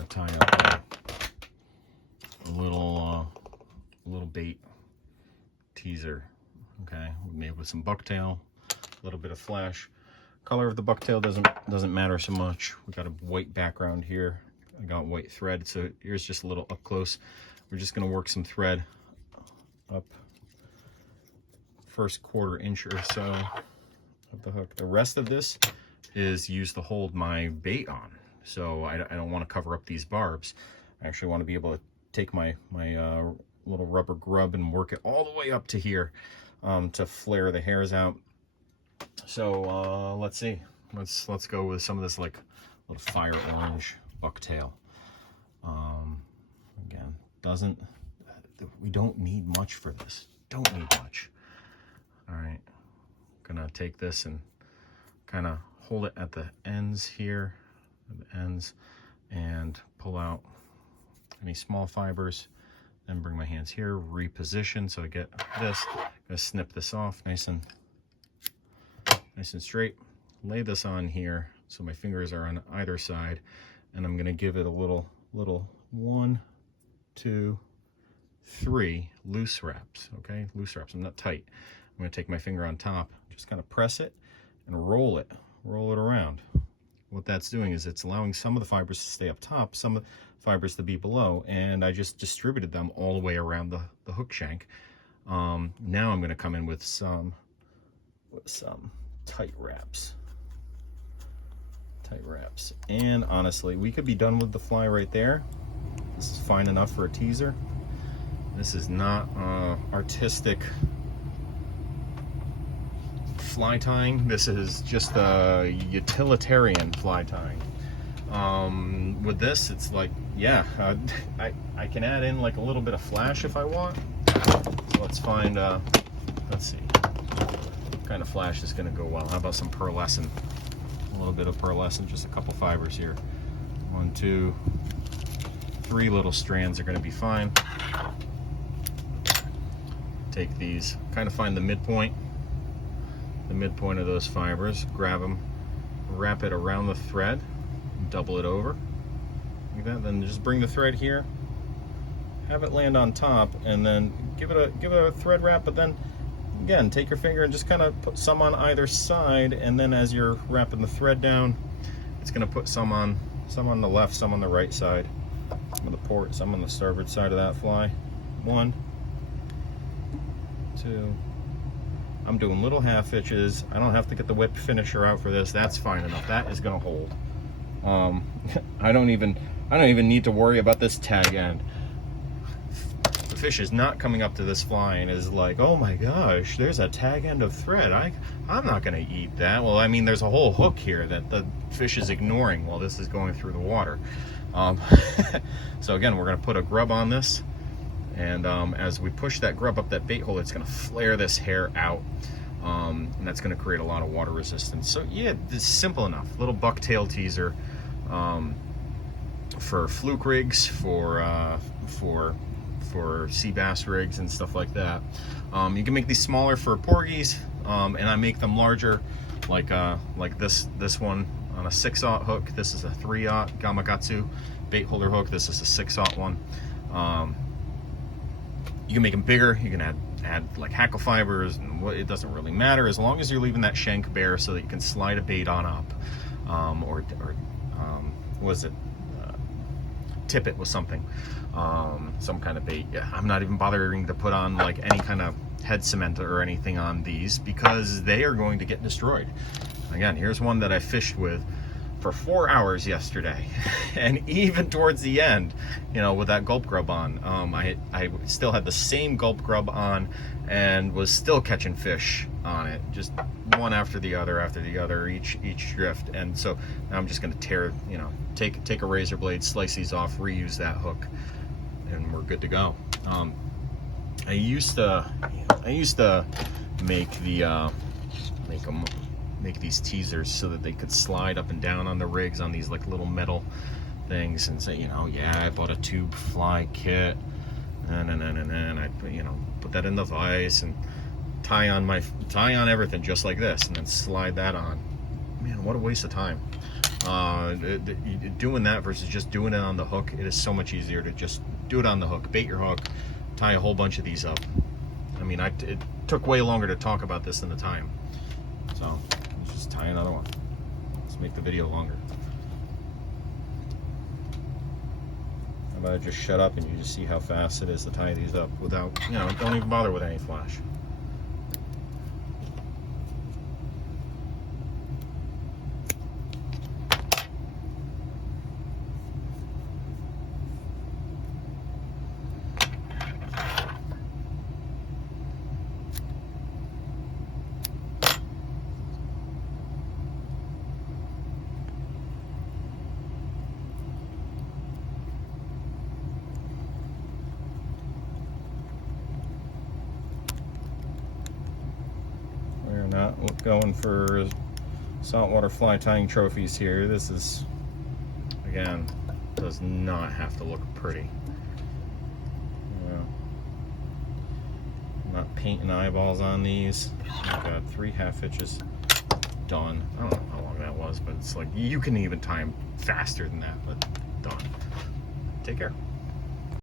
gonna tie up a little bait teaser. Okay, made with some bucktail, a little bit of flash. Color of the bucktail doesn't matter so much. We got a white background here. I got white thread, so here's just a little up close. We're just gonna work some thread up first 1/4 inch or so of the hook. The rest of this is used to hold my bait on. So I don't want to cover up these barbs. I actually want to be able to take my little rubber grub and work it all the way up to here to flare the hairs out. So let's see. Let's go with some of this like little fire orange bucktail. Again, we don't need much for this. Don't need much. All right, gonna take this and kind of hold it at the ends here, and pull out any small fibers. Then bring my hands here, reposition so I get this. I'm gonna snip this off nice and straight. Lay this on here so my fingers are on either side, and I'm gonna give it a little 1, 2, 3 loose wraps. Okay, loose wraps. I'm not tight. I'm gonna take my finger on top, just kind of press it and roll it around. What that's doing is it's allowing some of the fibers to stay up top, some of the fibers to be below, and I just distributed them all the way around the hook shank. Now I'm going to come in with some tight wraps. And honestly, we could be done with the fly right there. This is fine enough for a teaser. This is not artistic fly tying. This is just a utilitarian fly tying. With this, it's like, yeah, I can add in like a little bit of flash if I want. So let's find, let's see, what kind of flash is going to go well. How about some pearlescent? A little bit of pearlescent, just a couple fibers here. 1, 2, 3 little strands are going to be fine. Take these, kind of find the midpoint of those fibers, grab them, wrap it around the thread, double it over like that. Then just bring the thread here, have it land on top, and then give it a thread wrap. But then again, take your finger and just kind of put some on either side, and then as you're wrapping the thread down, it's going to put some on the left, some on the right side, some on the port, some on the starboard side of that fly. 1, 2. I'm doing little half hitches. I don't have to get the whip finisher out for this. That's fine enough. That is going to hold. I don't even need to worry about this tag end. The fish is not coming up to this fly and is like, oh my gosh, there's a tag end of thread. I'm not going to eat that. Well, I mean, there's a whole hook here that the fish is ignoring while this is going through the water. So again, we're going to put a grub on this. And as we push that grub up that bait hole, it's going to flare this hair out, and that's going to create a lot of water resistance. So yeah, this is simple enough. Little bucktail teaser for fluke rigs, for sea bass rigs and stuff like that. You can make these smaller for porgies, and I make them larger, like this one on a 6/0 hook. This is a 3/0 Gamakatsu bait holder hook. This is a 6/0 one. You can make them bigger. You can add like hackle fibers, and it doesn't really matter as long as you're leaving that shank bare so that you can slide a bait on up, or was it tip it with something, some kind of bait. Yeah, I'm not even bothering to put on like any kind of head cement or anything on these because they are going to get destroyed. Again, here's one that I fished with for 4 hours yesterday, and even towards the end, you know, with that gulp grub on, I still had the same gulp grub on and was still catching fish on it, just one after the other, each drift. And so now I'm just going to tear, you know, take a razor blade, slice these off, reuse that hook, and we're good to go. I used to make these teasers so that they could slide up and down on the rigs on these like little metal things, and say, you know, yeah, I bought a tube fly kit, and I put that in the vise and tie on everything just like this, and then slide that on. Man, what a waste of time. Doing that versus just doing it on the hook, it is so much easier to just do it on the hook, bait your hook, tie a whole bunch of these up. I mean, it took way longer to talk about this than the time. So let's just tie another one. Let's make the video longer. How about I just shut up and you just see how fast it is to tie these up without, you know, don't even bother with any flash. Not going for saltwater fly tying trophies here. This is, again, does not have to look pretty. I'm not painting eyeballs on these. I've got 3 half hitches done. I don't know how long that was, but it's like you can even tie them faster than that, but done. Take care.